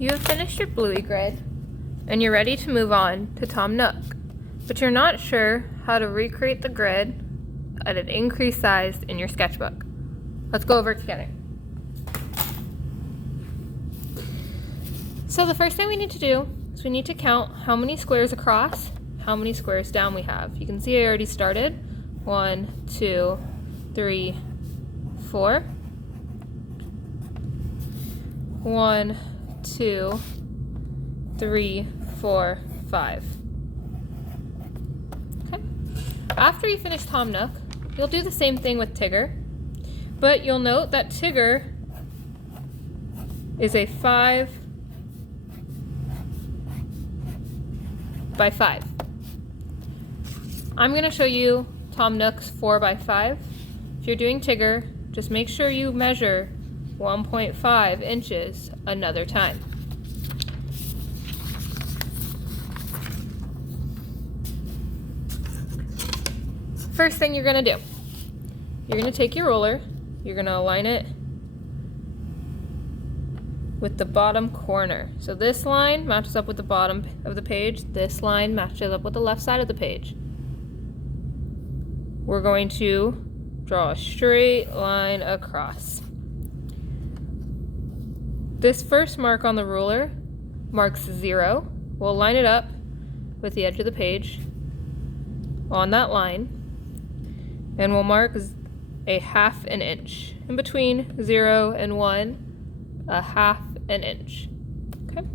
You have finished your bluey grid, and you're ready to move on to Tom Nook, but you're not sure how to recreate the grid at an increased size in your sketchbook. Let's go over it together. So the first thing we need to do is we need to count how many squares across, how many squares down we have. You can see I already started. 1, 2, 3, 4. 1, 2, 3, 4, 5. Okay. After you finish Tom Nook, you'll do the same thing with Tigger, but you'll note that Tigger is a 5 by 5. I'm going to show you Tom Nook's 4 by 5. If you're doing Tigger, just make sure you measure 1.5 inches another time. First thing you're going to do, you're going to take your ruler, you're going to align it with the bottom corner. So this line matches up with the bottom of the page, this line matches up with the left side of the page. We're going to draw a straight line across. This first mark on the ruler marks 0. We'll line it up with the edge of the page on that line, and we'll mark a 1/2 an inch. In between 0 and 1, a 1/2 an inch. Okay?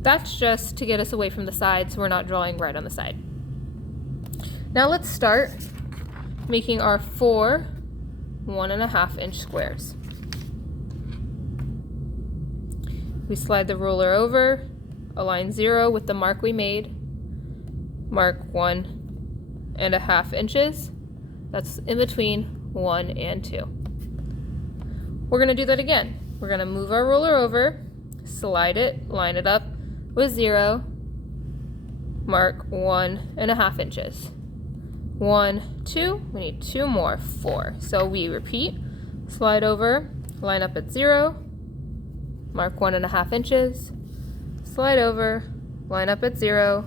That's just to get us away from the side so we're not drawing right on the side. Now let's start making our 4 1.5 inch squares. We slide the ruler over, align 0 with the mark we made, mark 1.5 inches. That's in between 1 and 2. We're going to do that again. We're going to move our ruler over, slide it, line it up with 0, mark 1.5 inches. 1, 2, we need 2 more, 4. So we repeat, slide over, line up at 0, mark 1.5 inches, slide over, line up at 0,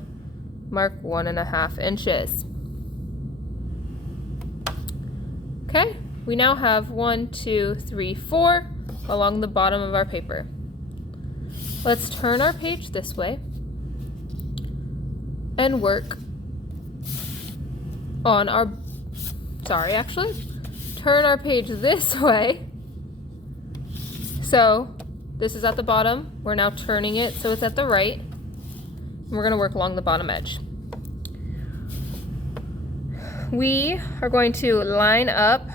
mark 1.5 inches. Okay, we now have 1, 2, 3, 4 along the bottom of our paper. Let's turn our page this way and work on our, turn our page this way. So this is at the bottom. We're now turning it so it's at the right. And we're going to work along the bottom edge. We are going to line up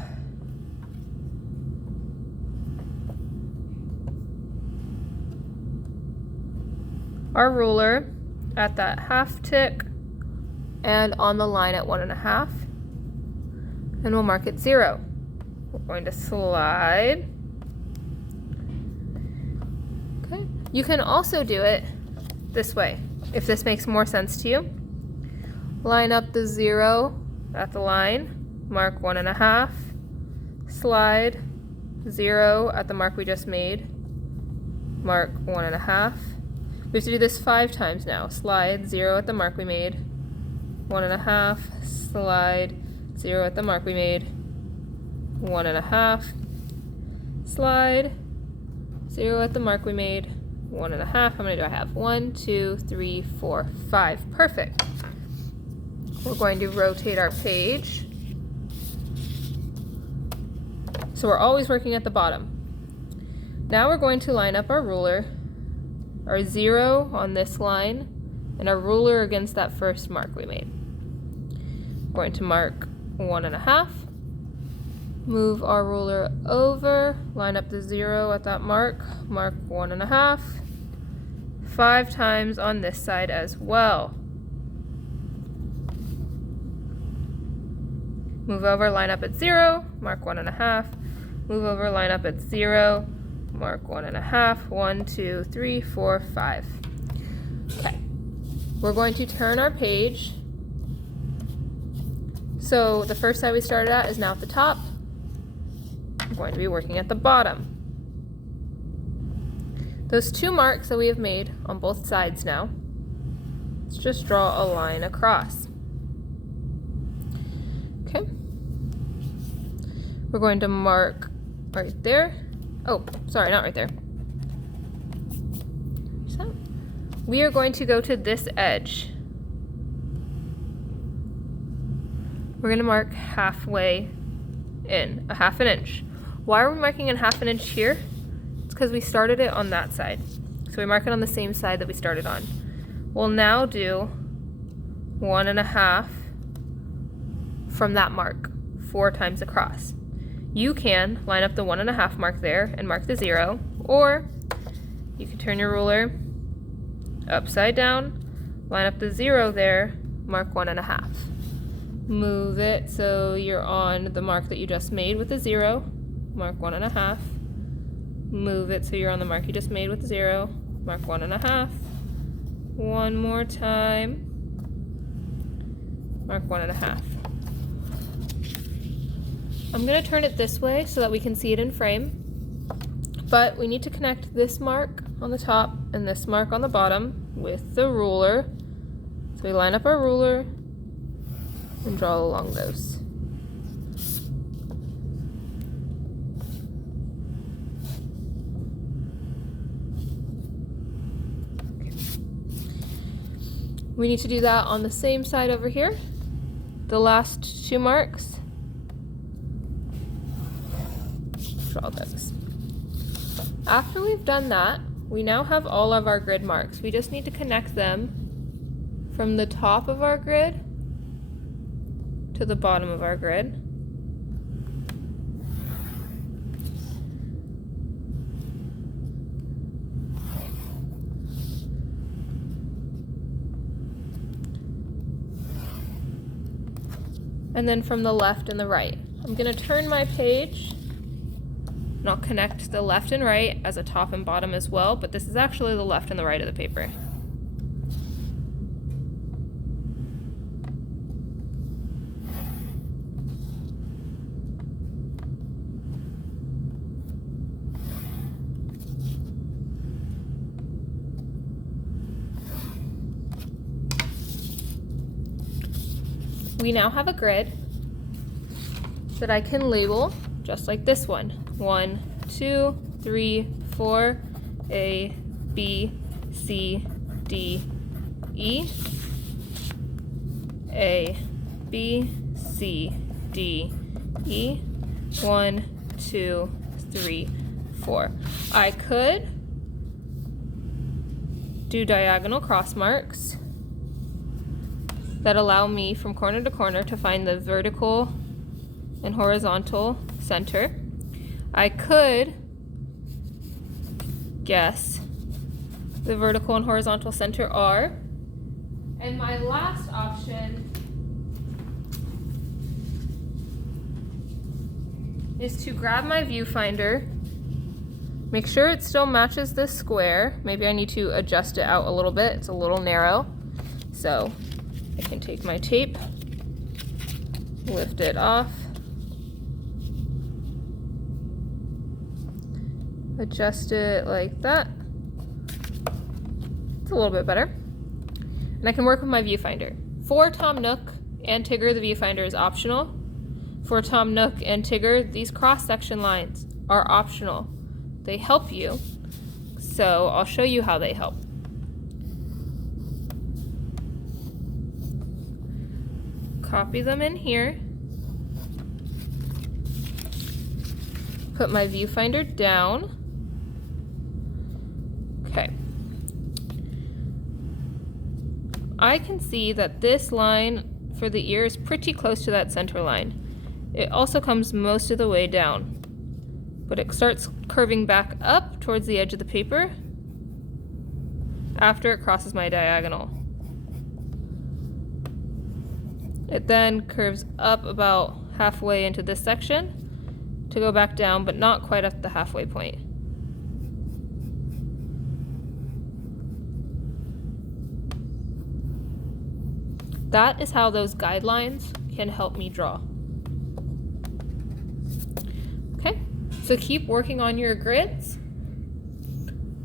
our ruler at that 1/2 tick and on the line at 1.5, and we'll mark it 0. We're going to slide. Okay. You can also do it this way if this makes more sense to you. Line up the 0 at the line, mark 1.5, slide 0 at the mark we just made, mark 1.5. We have to do this 5 times now. Slide 0 at the mark we made, 1.5, slide 0 at the mark we made, 1.5, slide 0 at the mark we made, 1.5. How many do I have? 1, 2, 3, 4, 5. Perfect. We're going to rotate our page. So we're always working at the bottom. Now we're going to line up our ruler, our 0 on this line, and our ruler against that first mark we made. We're going to mark 1.5, move our ruler over, line up the 0 at that mark, mark 1.5, 5 times on this side as well. Move over, line up at 0, mark 1.5, move over, line up at 0, mark 1.5, 1, 2, 3, 4, 5. Okay, we're going to turn our page. So the first side we started at is now at the top. I'm going to be working at the bottom. those 2 marks that we have made on both sides now, let's just draw a line across. Okay. We're going to mark right there. Oh, sorry, not right there. So, we are going to go to this edge. We're going to mark halfway in, a 1/2 inch. Why are we marking in 1/2 inch here? It's because we started it on that side. So we mark it on the same side that we started on. We'll now do 1 1/2 from that mark, 4 times across. You can line up the 1 1/2 mark there and mark the 0, or you can turn your ruler upside down, line up the 0 there, mark 1 1/2. Move it so you're on the mark that you just made with the 0, mark 1 1/2. Move it so you're on the mark you just made with the 0, mark 1 1/2. One more time, mark 1 1/2. I'm going to turn it this way so that we can see it in frame, but we need to connect this mark on the top and this mark on the bottom with the ruler. So we line up our ruler and draw along those. Okay. We need to do that on the same side over here. The last 2 marks. Draw those. After we've done that, we now have all of our grid marks. We just need to connect them from the top of our grid to the bottom of our grid. And then from the left and the right. I'm going to turn my page and I'll connect the left and right as a top and bottom as well, but this is actually the left and the right of the paper. We now have a grid that I can label just like this one. 1, 2, 3, 4, A, B, C, D, E. A, B, C, D, E. 1, 2, 3, 4. I could do diagonal cross marks that allow me from corner to corner to find the vertical and horizontal center. I could guess the vertical and horizontal center are. And my last option is to grab my viewfinder, make sure it still matches this square. Maybe I need to adjust it out a little bit. It's a little narrow. So I can take my tape, lift it off, adjust it like that. It's a little bit better. And I can work with my viewfinder. For Tom Nook and Tigger, the viewfinder is optional. For Tom Nook and Tigger, these cross-section lines are optional. They help you, so I'll show you how they help. Copy them in here. Put my viewfinder down. Okay. I can see that this line for the ear is pretty close to that center line. It also comes most of the way down, but it starts curving back up towards the edge of the paper after it crosses my diagonal. It then curves up about halfway into this section to go back down, but not quite at the halfway point. That is how those guidelines can help me draw. Okay, so keep working on your grids.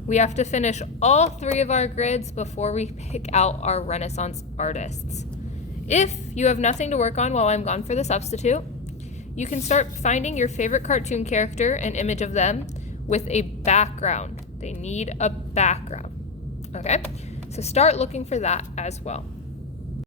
we have to finish all 3 of our grids before we pick out our Renaissance artists. If you have nothing to work on while I'm gone for the substitute, you can start finding your favorite cartoon character and image of them with a background. They need a background. Okay, so start looking for that as well.